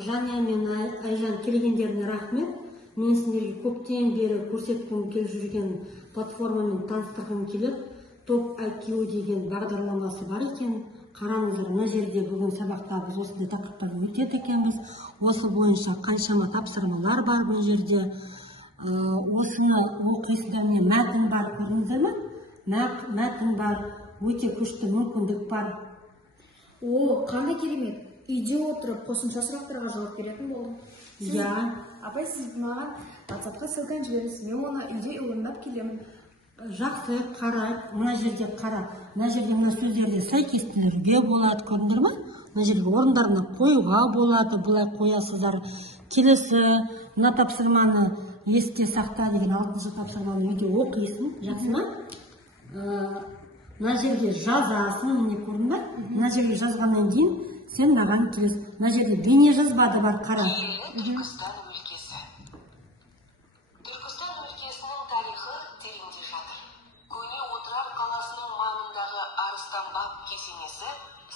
Жаня мен Айжан келгендеріне рахмет. Мен сендерге көптен бері көрсеткім келіп жүрген платформамен таныстырғым келіп, Топ IQ деген бағдарламасы бар екен. Қараңыздар, мына жерде бүгін сабақта біз осындай тақырыптарды өтеді екенбіз. Осы бойынша қаншама тапсырмалар бар бұл жерде. Осыны оқисыздар, міне мәтін бар, көрдіңіздер ме? Мәтін бар, өте күшті мүмкіндік бар. О, қандай керемет. Үйде отырып қосымша сұрақтарға жауап беретін болдым. Иә. Апай, сіз маған WhatsApp-қа ссылканы жібересіз. Мен оны үйде орындап келемін. Жақсы, қара, мына жерде қара. Мына жерде мына сөздерді сәйкестендіруге болады, көрдіңдер ме? Мына жерге орындарына қоюға болады, бұлай қоясыздар. Келесі, мына тапсырманы есте сақта деген 6-шы тапсырманы үйде оқисың, жақсы ма? Мына жерге жазасың, міне көрдің бе? Мына жерге жазғаннан кейін сен маған келесің. Мына жерде бейне жазбады бар, қара. Түркістан өлкесі. Түркістан өлкесінің тарихы тереңде жатыр. Көне Отырар қаласының маңындағы Арыстан баб кесенесі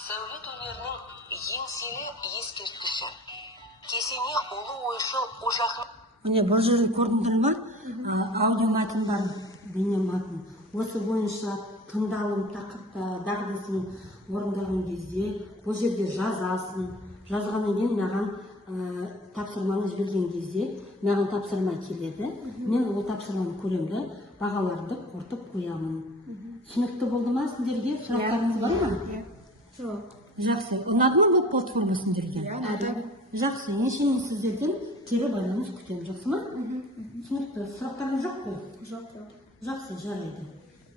сәулет өнерінің еңселі ескерткіші. Кесене ұлы ойшыл ожахмет. Міне бұл жерде көрдіңдер ме? Аудио мәтін бар, бейне мәтін. Осы бойынша тыңдалым тақырыпта дағдысын орындаған кезде бұл жерде жазасың. Жазғаннан кейін маған тапсырманы жіберген кезде маған тапсырма келеді. Мен ол тапсырманы көремді, бағаларды қортып қоямын. Түсінікті болды ма сендерге? Сұрақтарыңыз бар ма? Жоқ. Жақсы. Ұнады ма бұл платформа сендерге? Жақсы. Ендеше мен сіздерден кері байланыс күтемін, жақсы ма? Түсінікті. Сұрақтарыңыз жоқ қой? Жоқ. Жақсы, жарайды.